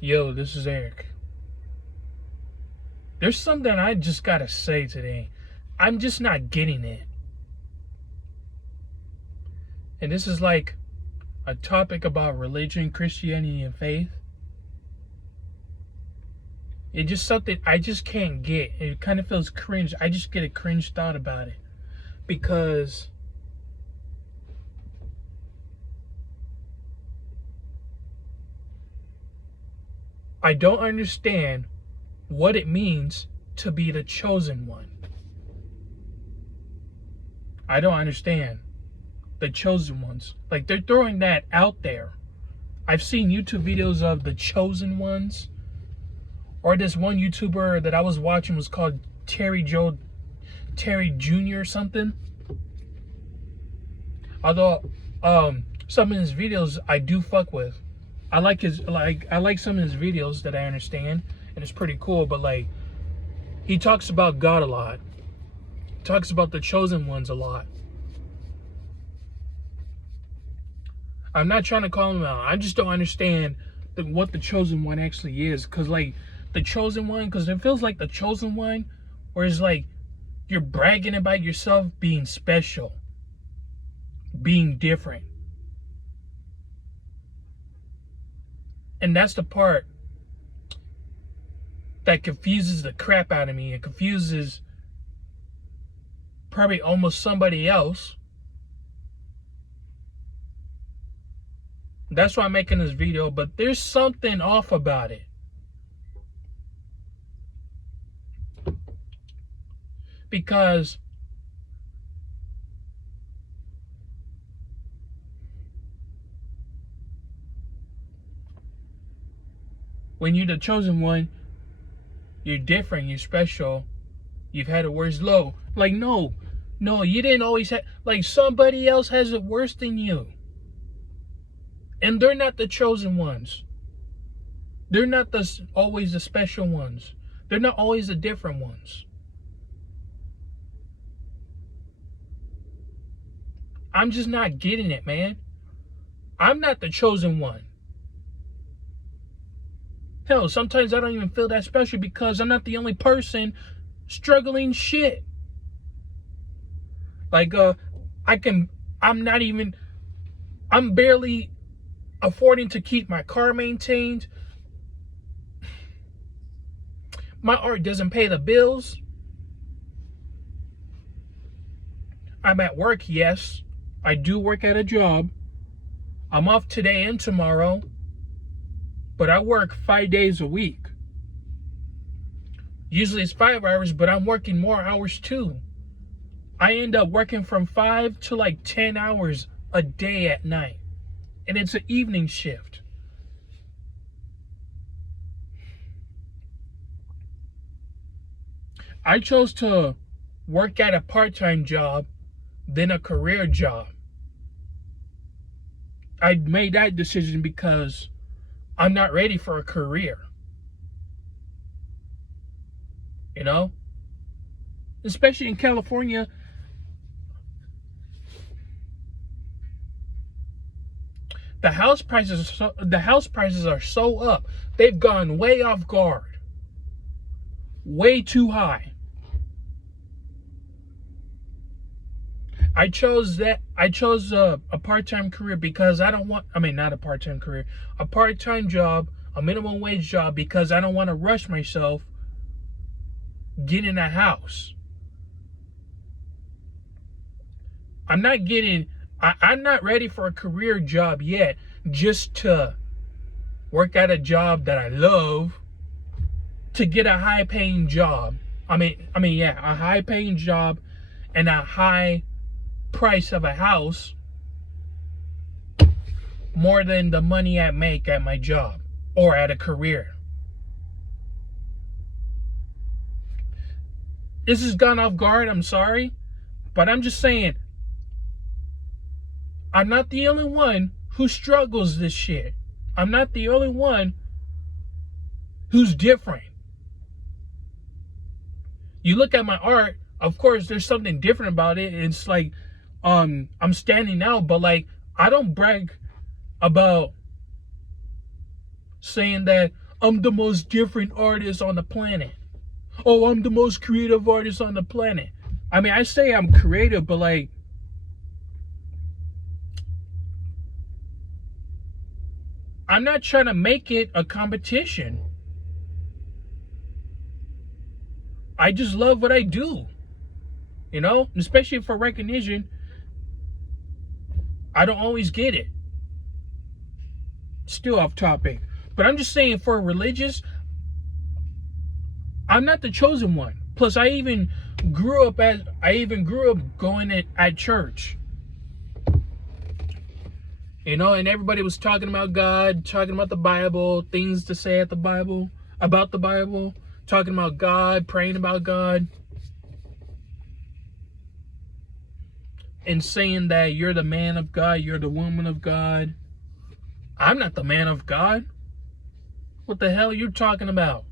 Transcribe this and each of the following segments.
Yo, this is Eric. There's something I just gotta say today. I'm just not getting it. And this is like a topic about religion, Christianity, and faith. It's just something I just can't get. It kind of feels cringe. I just get a cringe thought about it. Because I don't understand what it means to be the chosen one. I don't understand the chosen ones. Like, they're throwing that out there. I've seen YouTube videos of the chosen ones. Or this one YouTuber that I was watching was called Terry Jr. or something. Although some of his videos I do fuck with. I like some of his videos that I understand, and it's pretty cool, but like, he talks about God a lot. He talks about the chosen ones a lot. I'm not trying to call him out. I just don't understand what the chosen one actually is. Because like, the chosen one, because it feels like the chosen one, where it's like you're bragging about yourself being special, being different. And that's the part that confuses the crap out of me. It confuses probably almost somebody else. That's why I'm making this video, but there's something off about it. Because when you're the chosen one, you're different, you're special, you've had a worse low. Like, no, you didn't always have, like, somebody else has it worse than you. And they're not the chosen ones. They're not always the special ones. They're not always the different ones. I'm just not getting it, man. I'm not the chosen one. Hell, sometimes I don't even feel that special because I'm not the only person struggling shit. Like, I'm barely affording to keep my car maintained. My art doesn't pay the bills. I'm at work, yes. I do work at a job. I'm off today and tomorrow. But I work 5 days a week. Usually it's 5 hours, but I'm working more hours too. I end up working from 5 to like 10 hours a day at night. And it's an evening shift. I chose to work at a part-time job than a career job. I made that decision because I'm not ready for a career. You know? Especially in California. The house prices are so up. They've gone way off guard. Way too high. I chose a part-time career because not a part-time career, a part-time job, a minimum wage job, because I don't want to rush myself getting a house. I'm not ready for a career job yet, just to work at a job that I love, to get a high-paying job. A high-paying job and a high price of a house more than the money I make at my job or at a career. This has gone off guard, I'm sorry, but I'm just saying, I'm not the only one who struggles this shit. I'm not the only one who's different. You look at my art, of course, there's something different about it. It's like, I'm standing out, but like, I don't brag about saying that, I'm the most different artist on the planet. Oh, I'm the most creative artist on the planet. I mean, I say I'm creative, but like, I'm not trying to make it a competition. I just love what I do. You know, especially for recognition, I don't always get it. Still off topic. But I'm just saying, for religious, I'm not the chosen one. Plus, I even grew up going at church. You know, and everybody was talking about God, talking about the Bible, things to say about the Bible, talking about God, praying about God, and saying that you're the man of God, you're the woman of God. I'm not the man of God. What the hell are you talking about?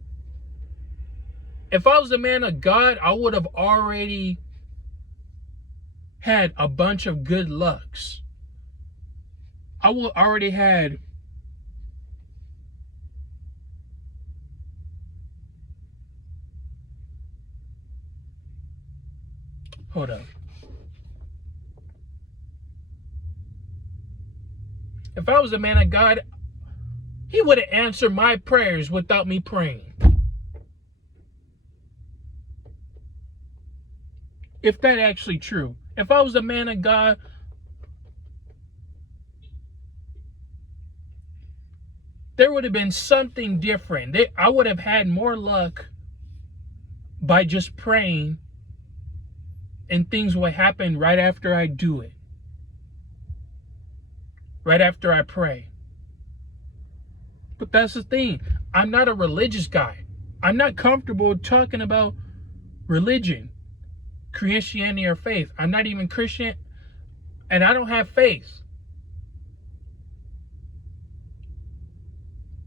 If I was the man of God, I would have already had a bunch of good lucks. I would already had hold up. If I was the man of God, he would have answered my prayers without me praying. If that's actually true. If I was the man of God, there would have been something different. I would have had more luck by just praying, and things would happen right after I do it. Right after I pray. But that's the thing. I'm not a religious guy. I'm not comfortable talking about religion, Christianity, or faith. I'm not even Christian, and I don't have faith.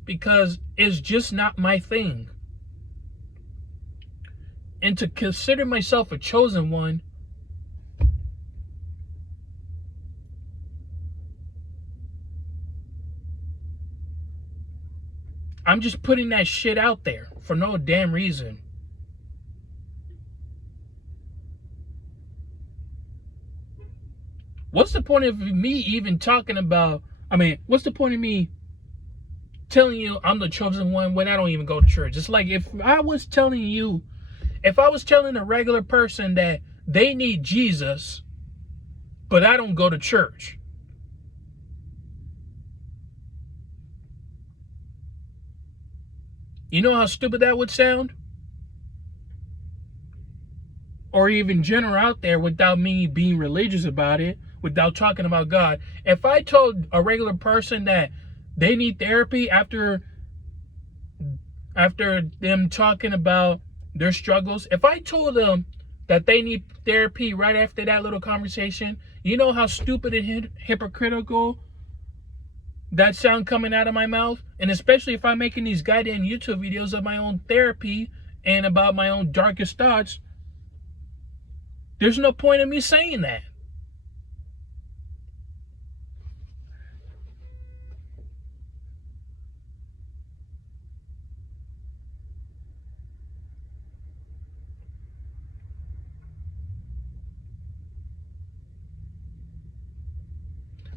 Because it's just not my thing. And to consider myself a chosen one, I'm just putting that shit out there for no damn reason. What's the point of me even talking about, what's the point of me telling you I'm the chosen one when I don't even go to church? It's like if I was telling a regular person that they need Jesus, but I don't go to church. You know how stupid that would sound? Or even general out there without me being religious about it, without talking about God. If I told a regular person that they need therapy after them talking about their struggles, if I told them that they need therapy right after that little conversation, you know how stupid and hypocritical that sound coming out of my mouth? And especially if I'm making these goddamn YouTube videos of my own therapy and about my own darkest thoughts, there's no point in me saying that.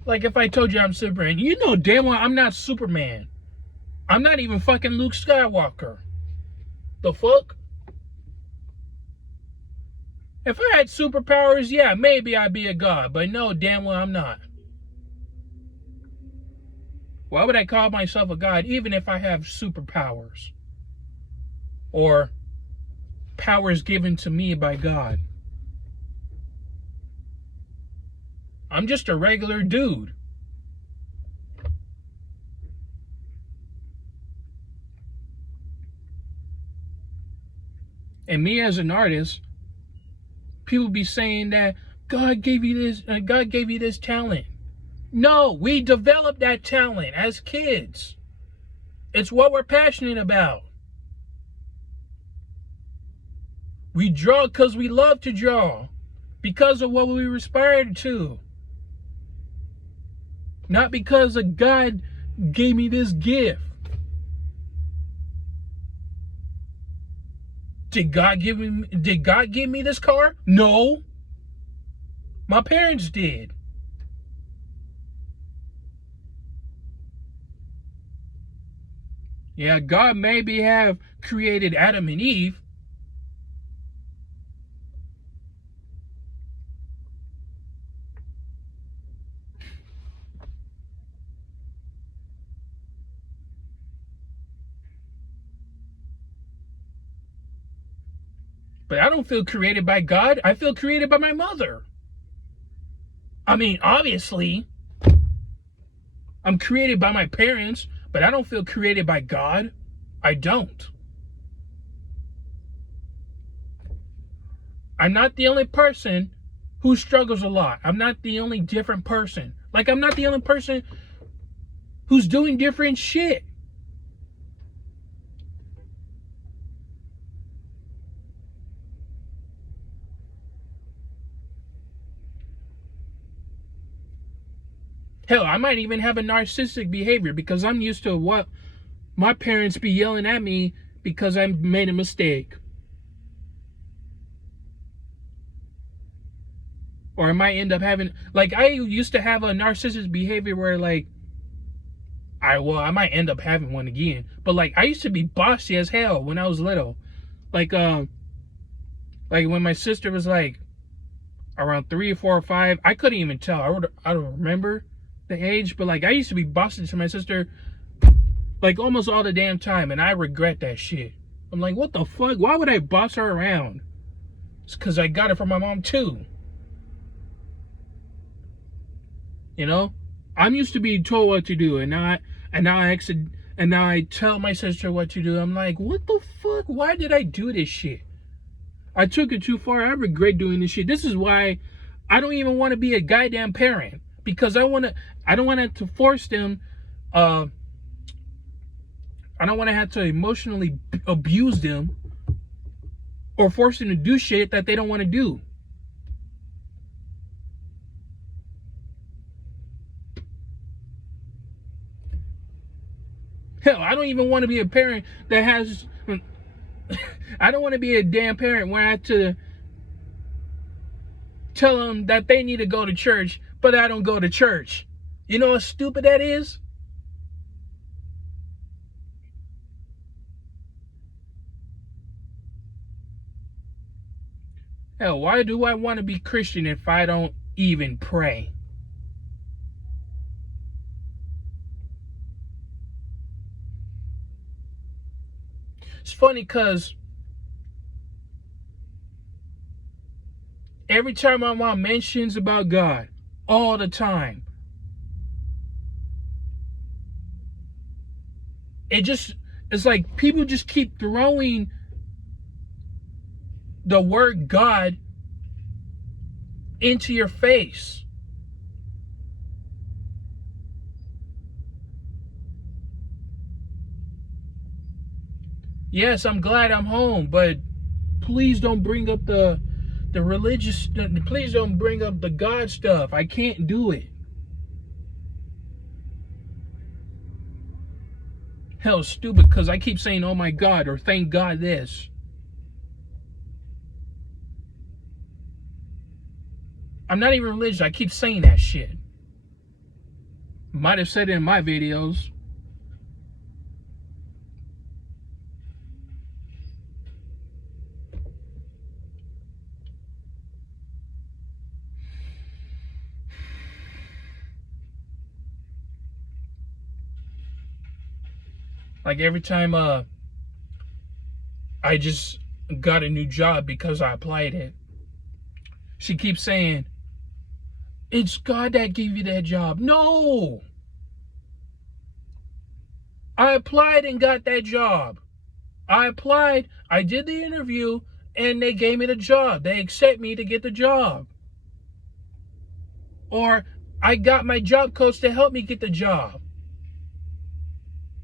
Like if I told you I'm Superman, you know damn well I'm not Superman. I'm not even fucking Luke Skywalker. The fuck? If I had superpowers, yeah, maybe I'd be a god, but no, damn well I'm not. Why would I call myself a god even if I have superpowers? Or powers given to me by God? I'm just a regular dude. And me as an artist, people be saying that God gave you this talent. No, we developed that talent as kids. It's what we're passionate about. We draw because we love to draw, because of what we aspired to. Not because a God gave me this gift. Did God give me this car? No. My parents did. Yeah, God maybe have created Adam and Eve. But I don't feel created by God. I feel created by my mother. I mean, obviously, I'm created by my parents, but I don't feel created by God. I don't. I'm not the only person who struggles a lot. I'm not the only different person. Like, I'm not the only person who's doing different shit. Hell, I might even have a narcissistic behavior because I'm used to what my parents be yelling at me because I made a mistake. Or I might end up having, like, I used to have a narcissistic behavior where, like, I might end up having one again. But, like, I used to be bossy as hell when I was little. Like when my sister was, like, around 3 or 4 or 5, I couldn't even tell. I don't remember the age, but, like, I used to be bossy to my sister, like, almost all the damn time, and I regret that shit. I'm like, what the fuck? Why would I boss her around? It's because I got it from my mom, too. You know? I'm used to being told what to do, and now I tell my sister what to do. I'm like, what the fuck? Why did I do this shit? I took it too far. I regret doing this shit. This is why I don't even want to be a goddamn parent. Because I don't want to force them, I don't want to have to emotionally abuse them or force them to do shit that they don't want to do. Hell, I don't even want to be a parent that has, I don't want to be a damn parent where I have to tell them that they need to go to church, but I don't go to church. You know how stupid that is? Hell, why do I want to be Christian if I don't even pray? It's funny because every time my mom mentions about God, all the time, it's like people just keep throwing the word God into your face. Yes, I'm glad I'm home, but please don't bring up the religious, please don't bring up the God stuff. I can't do it. Hell, stupid, because I keep saying, oh my God, or thank God this. I'm not even religious. I keep saying that shit. Might have said it in my videos. Like every time I just got a new job because I applied it, she keeps saying, it's God that gave you that job. No! I applied and got that job. I applied, I did the interview, and they gave me the job. They accept me to get the job. Or I got my job coach to help me get the job.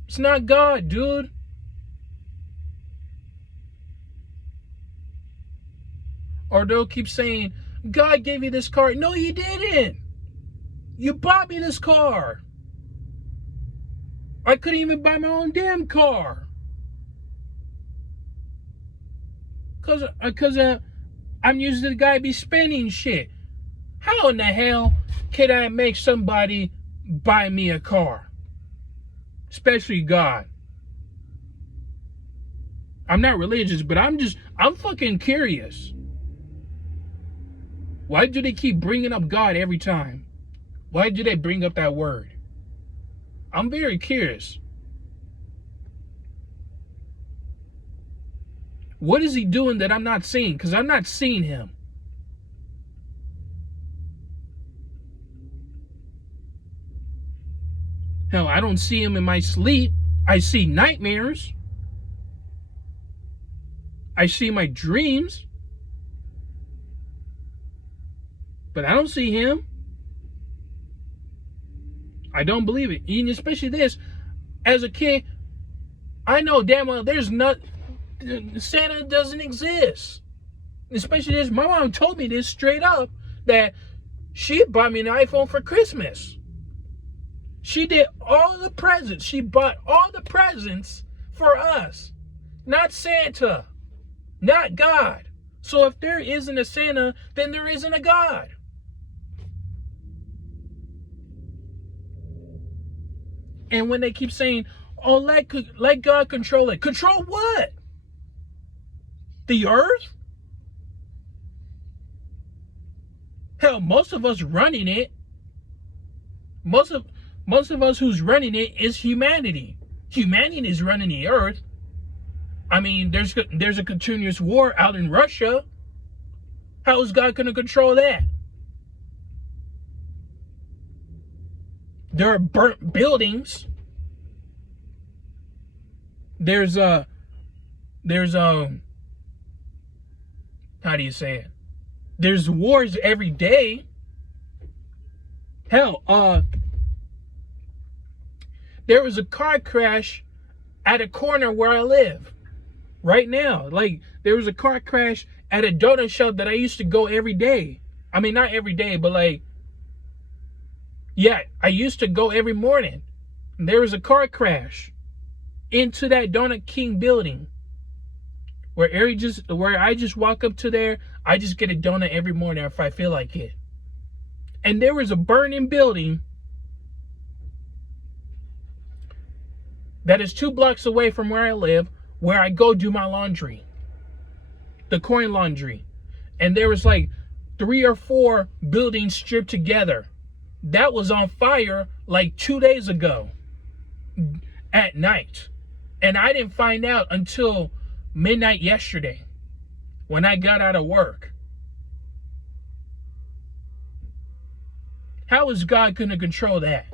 It's not God, dude. Or they'll keep saying, God gave you this car. No, he didn't. You bought me this car. I couldn't even buy my own damn car. Because I'm used to the guy be spending shit. How in the hell can I make somebody buy me a car? Especially God. I'm not religious, but I'm fucking curious. Why do they keep bringing up God every time? Why do they bring up that word? I'm very curious. What is he doing that I'm not seeing? Because I'm not seeing him. Hell, I don't see him in my sleep. I see nightmares. I see my dreams. But I don't see him. I don't believe it. And especially this. As a kid, I know damn well Santa doesn't exist. Especially this. My mom told me this straight up, that she bought me an iPhone for Christmas. She did all the presents. She bought all the presents for us. Not Santa. Not God. So if there isn't a Santa, then there isn't a God. And when they keep saying, oh, let God control it. Control what? The earth? Hell, most of us running it, most of us who's running it is humanity. Humanity is running the earth. I mean, there's a continuous war out in Russia. How is God going to control that? There are burnt buildings. There's how do you say it? There's wars every day. Hell, there was a car crash at a corner where I live right now. Like, there was a car crash at a donut shop that I used to go every day. I mean, not every day, but like, yeah, I used to go every morning. And there was a car crash into that Donut King building where I just walk up to there. I just get a donut every morning if I feel like it. And there was a burning building that is 2 blocks away from where I live, where I go do my laundry, the coin laundry. And there was like 3 or 4 buildings stripped together. That was on fire like 2 days ago at night. And I didn't find out until midnight yesterday when I got out of work. How is God going to control that?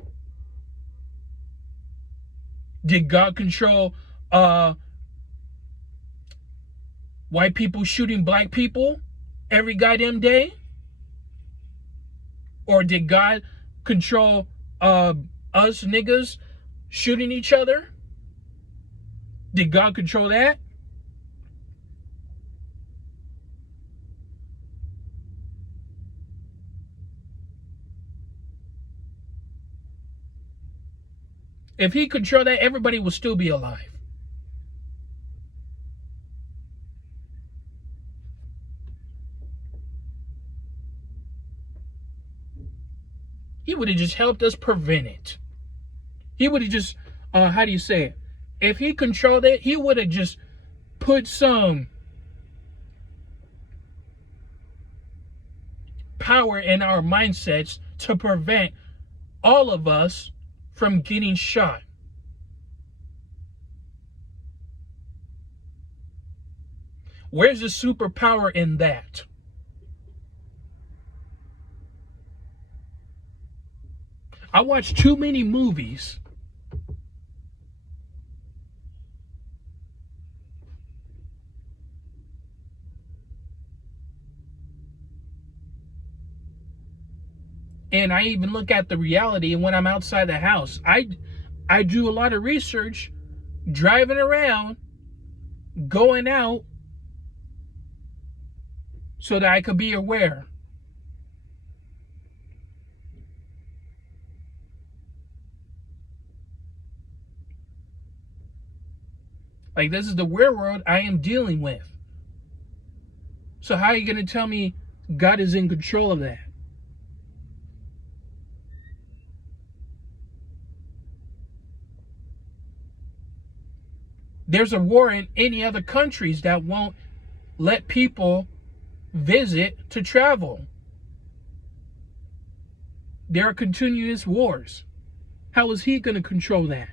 Did God control white people shooting black people every goddamn day? Or did God control us niggas shooting each other? Did God control that? If he controlled that, everybody would still be alive. He would have just helped us prevent it. He would have just, how do you say it? If he controlled it, he would have just put some power in our mindsets to prevent all of us from getting shot. Where's the superpower in that? I watch too many movies and I even look at the reality when I'm outside the house. I do a lot of research, driving around, going out, so that I could be aware. Like, this is the real world I am dealing with. So how are you going to tell me God is in control of that? There's a war in any other countries that won't let people visit to travel. There are continuous wars. How is he going to control that?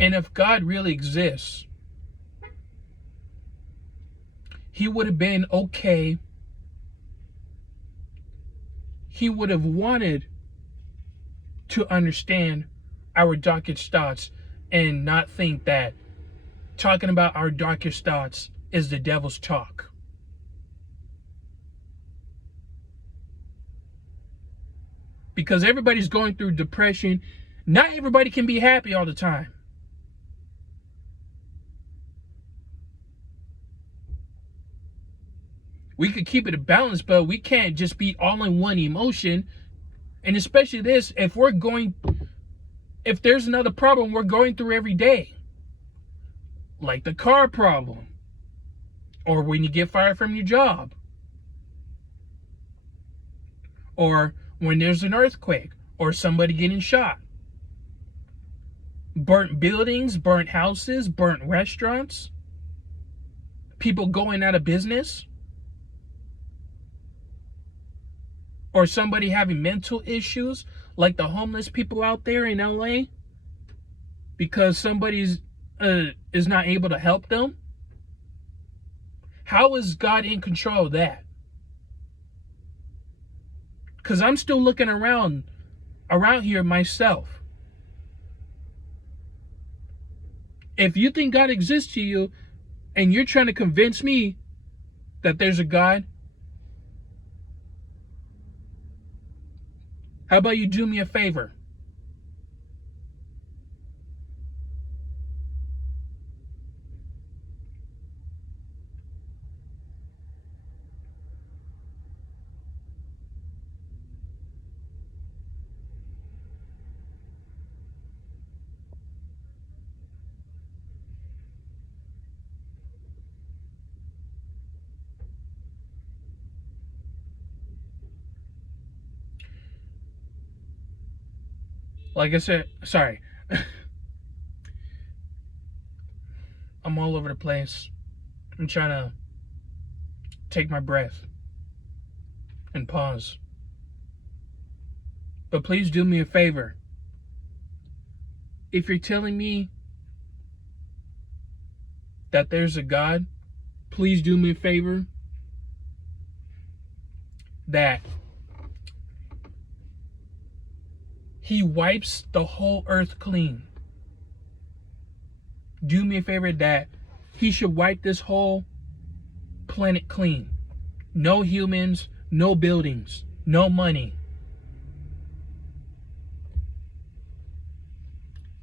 And if God really exists, he would have been okay. He would have wanted to understand our darkest thoughts and not think that talking about our darkest thoughts is the devil's talk. Because everybody's going through depression. Not everybody can be happy all the time. We could keep it a balance, but we can't just be all in one emotion. And especially this, if there's another problem we're going through every day, like the car problem, or when you get fired from your job, or when there's an earthquake, or somebody getting shot, burnt buildings, burnt houses, burnt restaurants, people going out of business, or somebody having mental issues, like the homeless people out there in LA, because somebody's is not able to help them. How is God in control of that? Because I'm still looking around here myself. If you think God exists to you and you're trying to convince me that there's a God, how about you do me a favor? Like I said, sorry. I'm all over the place. I'm trying to take my breath and pause. But please do me a favor. If you're telling me that there's a God, please do me a favor that he wipes the whole earth clean. Do me a favor that he should wipe this whole planet clean. No humans, no buildings, no money.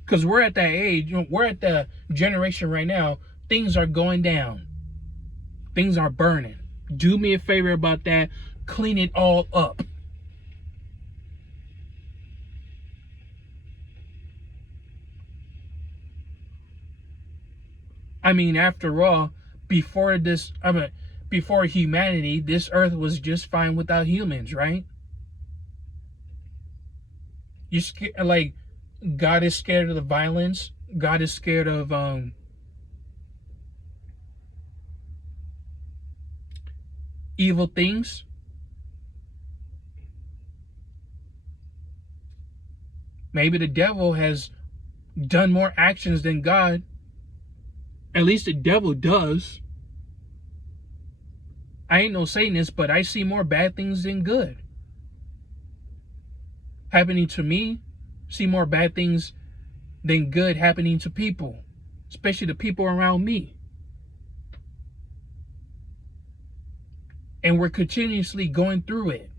Because we're at that age, we're at the generation right now, things are going down. Things are burning. Do me a favor about that. Clean it all up. I mean, after all, before humanity, this earth was just fine without humans, right? You scared, like, God is scared of the violence. God is scared of evil things. Maybe the devil has done more actions than God. At least the devil does. I ain't no Satanist, but I see more bad things than good happening to me. See more bad things than good happening to people, especially the people around me. And we're continuously going through it.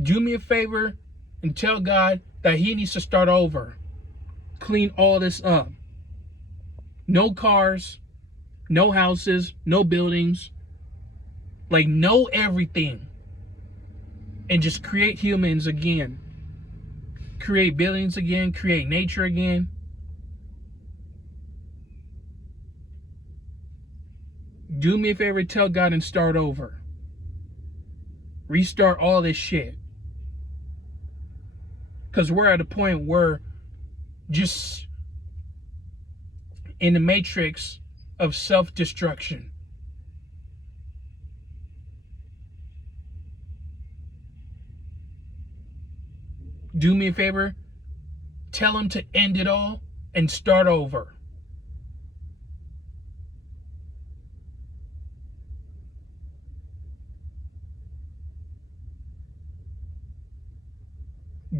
Do me a favor and tell God that he needs to start over. Clean all this up. No cars, no houses, no buildings. Like, know everything. And just create humans again. Create buildings again. Create nature again. Do me a favor, tell God and start over. Restart all this shit. Because we're at a point where just in the matrix of self-destruction. Do me a favor, tell him to end it all and start over.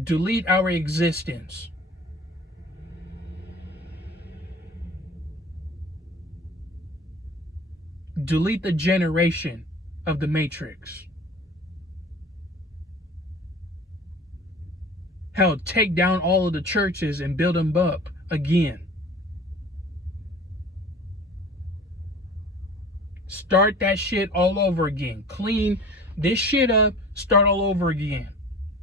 Delete our existence. Delete the generation of the Matrix. Hell, take down all of the churches and build them up again. Start that shit all over again. Clean this shit up, start all over again.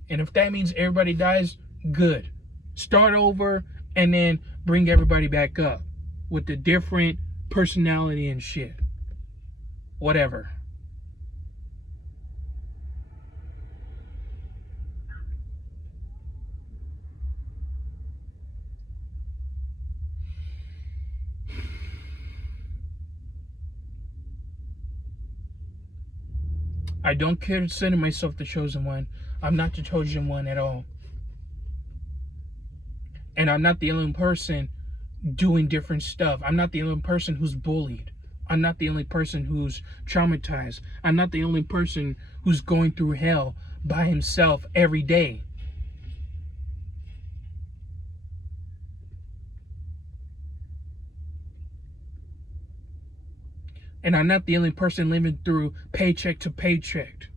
And if that means everybody dies, good. Start over and then bring everybody back up with a different personality and shit. Whatever. I don't consider myself the chosen one. I'm not the chosen one at all. And I'm not the only person doing different stuff. I'm not the only person who's bullied. I'm not the only person who's traumatized. I'm not the only person who's going through hell by himself every day. And I'm not the only person living through paycheck to paycheck.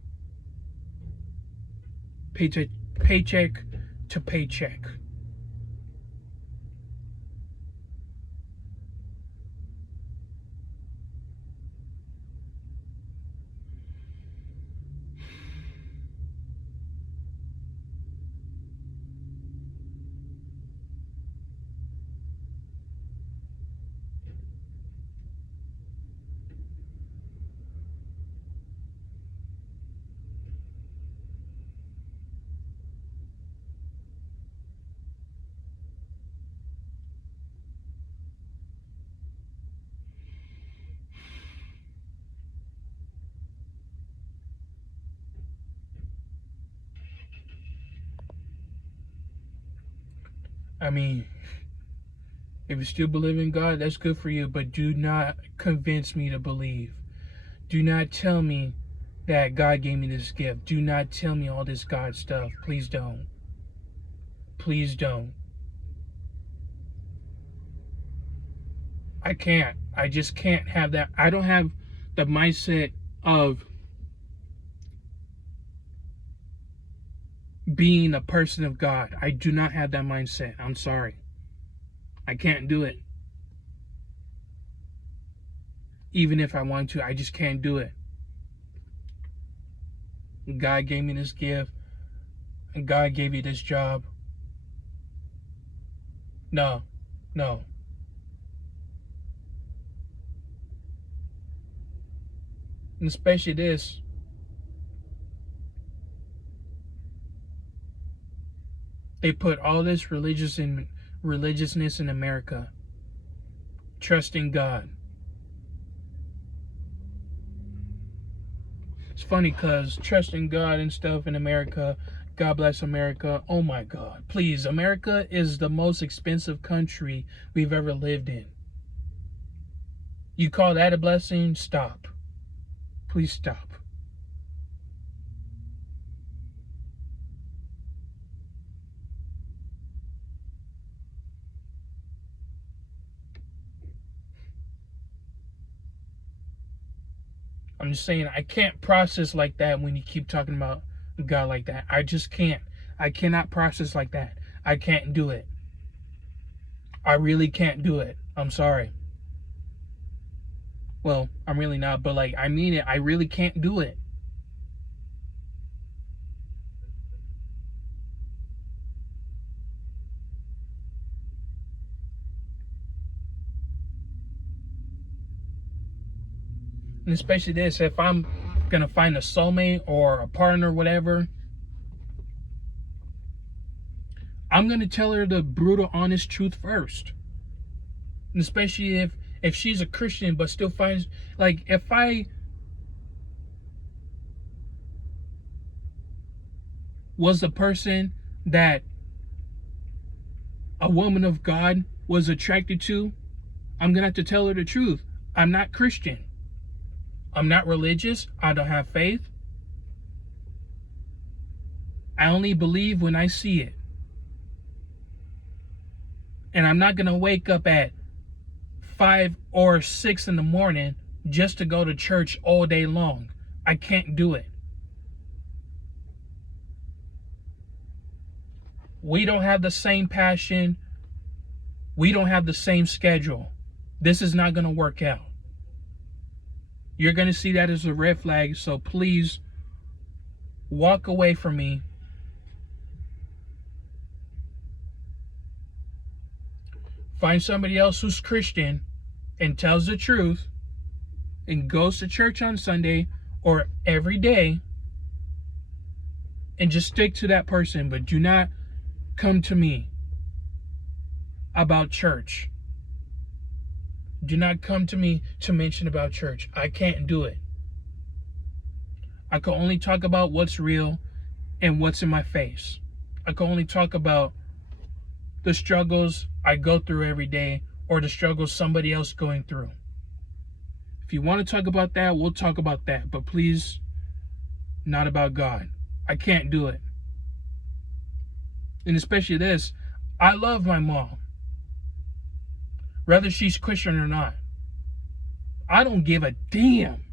Paycheck to paycheck. I mean, if you still believe in God, that's good for you, but do not convince me to believe. Do not tell me that God gave me this gift. Do not tell me all this God stuff. Please don't. Please don't. I can't. I just can't have that. I don't have the mindset of being a person of God. I do not have that mindset. I'm sorry. I can't do it. Even if I want to, I just can't do it. God gave me this gift, and God gave you this job. No. And especially this. They put all this religiousness in America. Trusting God. It's funny because trusting God and stuff in America, God bless America. Oh my God. Please, America is the most expensive country we've ever lived in. You call that a blessing? Stop. Please stop. just saying, I can't process like that when you keep talking about God like that. I just can't. I cannot process like that. I can't do it. I really can't do it. I'm sorry. Well, I'm really not, but like, I mean it. I really can't do it. And especially this, if I'm gonna find a soulmate or a partner, whatever, I'm gonna tell her the brutal, honest truth first. And especially if she's a Christian but still finds, like, if I was the person that a woman of God was attracted to, I'm gonna have to tell her the truth. I'm not Christian. I'm not religious. I don't have faith. I only believe when I see it. And I'm not gonna wake up at 5 or 6 in the morning just to go to church all day long. I can't do it. We don't have the same passion. We don't have the same schedule. This is not gonna work out. You're gonna see that as a red flag, so please walk away from me. Find somebody else who's Christian and tells the truth and goes to church on Sunday or every day, and just stick to that person, but do not come to me about church. Do not come to me to mention about church. I can't do it. I can only talk about what's real and what's in my face. I can only talk about the struggles I go through every day or the struggles somebody else going through. If you want to talk about that, we'll talk about that. But please, not about God. I can't do it. And especially this, I love my mom. Whether she's Christian or not. I don't give a damn.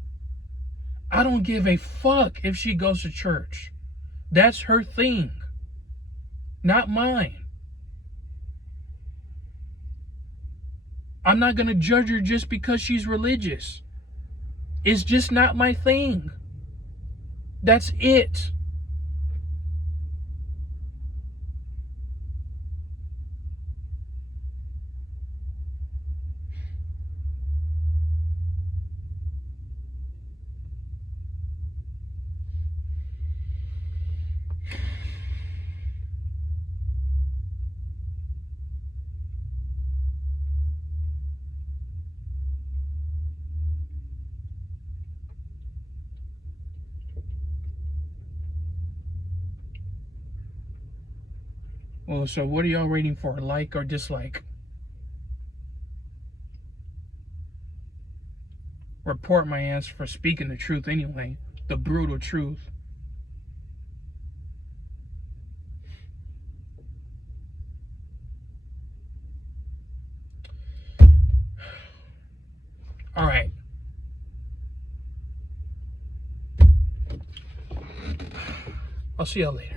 I don't give a fuck if she goes to church. That's her thing. Not mine. I'm not going to judge her just because she's religious. It's just not my thing. That's it. Well, so what are y'all waiting for? Like or dislike? Report my ass for speaking the truth anyway. The brutal truth. All right. I'll see y'all later.